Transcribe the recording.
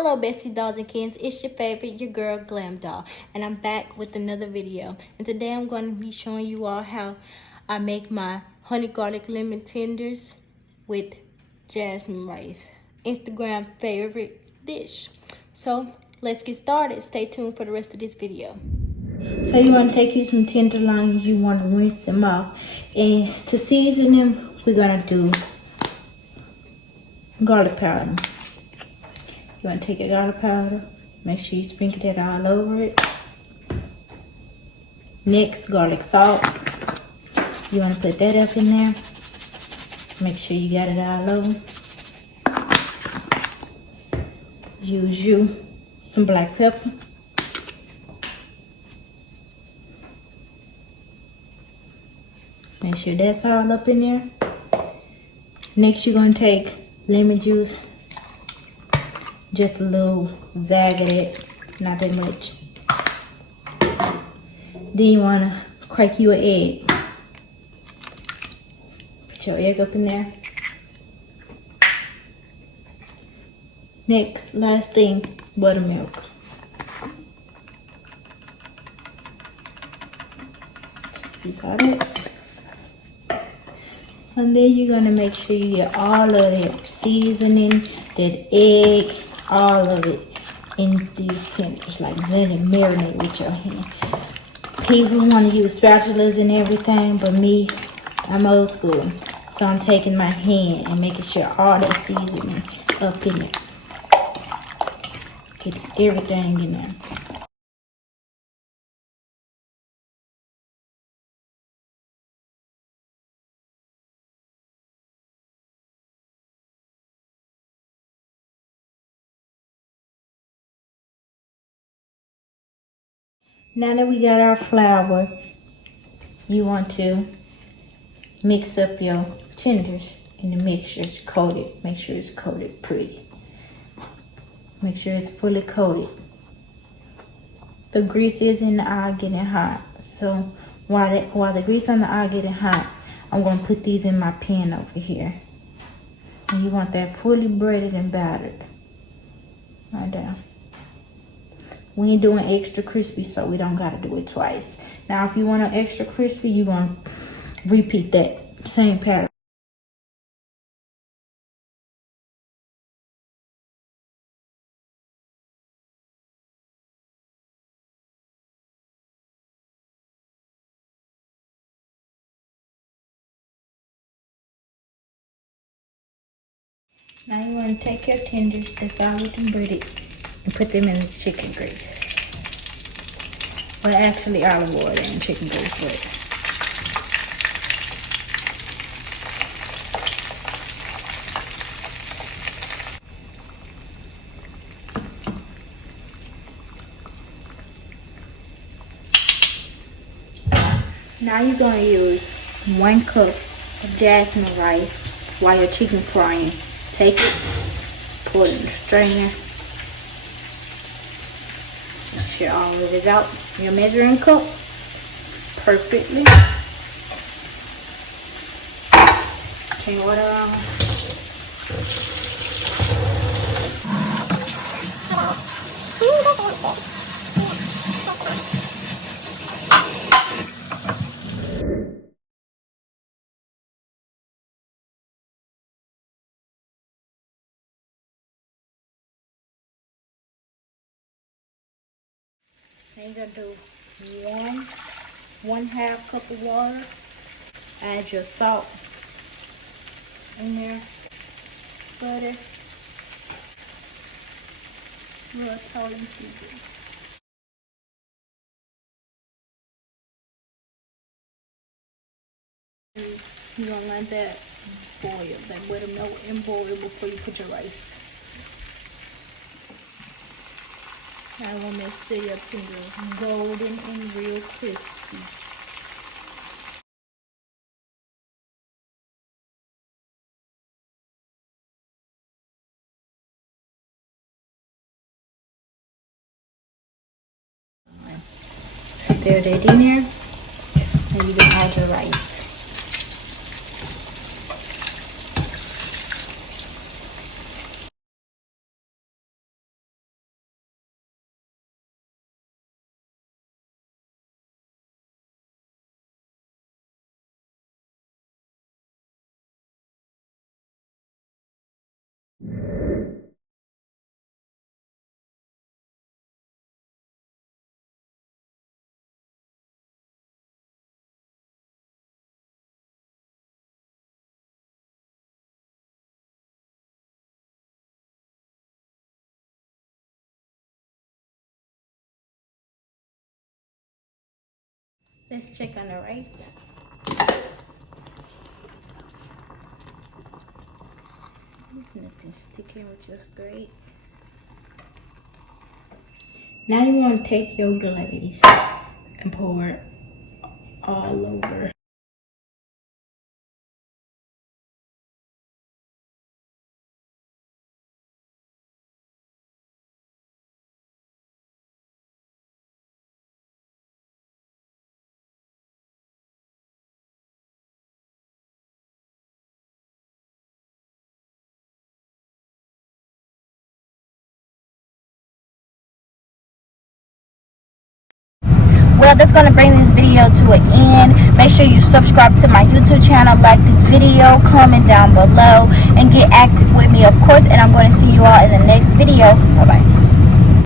Hello bestie dolls and kids, it's your favorite, your girl Glam Doll, and I'm back with another video. And today I'm going to be showing you all how I make my honey garlic lemon tenders with jasmine rice. Instagram favorite dish. So let's get started. Stay tuned for the rest of this video. So you want to take you some tenderloins, you want to rinse them off. And to season them, we're going to do garlic powder. You want to take your garlic powder, make sure you sprinkle it all over it. Next, garlic salt. You want to put that up in there. Make sure you got it all over. Use some black pepper. Make sure that's all up in there. Next, you're going to take lemon juice. Just a little zag of it, not that much. Then you want to crack you an egg. Put your egg up in there. Next, last thing, buttermilk. Piece all that. And then you're going to make sure you get all of that seasoning, that egg, all of it in these tenders. Like let it marinate with your hand. People want to use spatulas and everything, but me, I'm old school. So I'm taking my hand and making sure all that seasoning up in it. Get everything in there. Now that we got our flour, you want to mix up your tenders in the mixture. It's coated. Make sure it's coated pretty. Make sure it's fully coated. The grease is in the oil getting hot. So while the grease on the oil getting hot, I'm going to put these in my pan over here. And you want that fully breaded and battered. Right there. We ain't doing extra crispy, so we don't gotta do it twice. Now, if you want an extra crispy, you're gonna repeat that same pattern. Now you wanna take your tenders that's already been breaded and put them in the chicken grease. Well, actually olive oil and chicken grease, but now you're gonna use 1 cup of jasmine rice while your chicken frying. Take it, pour it in the strainer. Make sure all of it is out. Your measuring cup perfectly. Turn water on. Then you're gonna do 1/2 cup of water. Add your salt in there, butter, real Italian seasoning. You're gonna let that boil, that butter melt and boil before you put your rice. I want to see your tenders golden and real crispy. Stir that in there, and you can add your rice. Let's check on the rice. Nothing sticking, which is great. Now you want to take your glaze and pour it all over. Well, that's going to bring this video to an end. Make sure you subscribe to my YouTube channel, like this video, comment down below, and get active with me, of course. And I'm going to see you all in the next video. Bye-bye.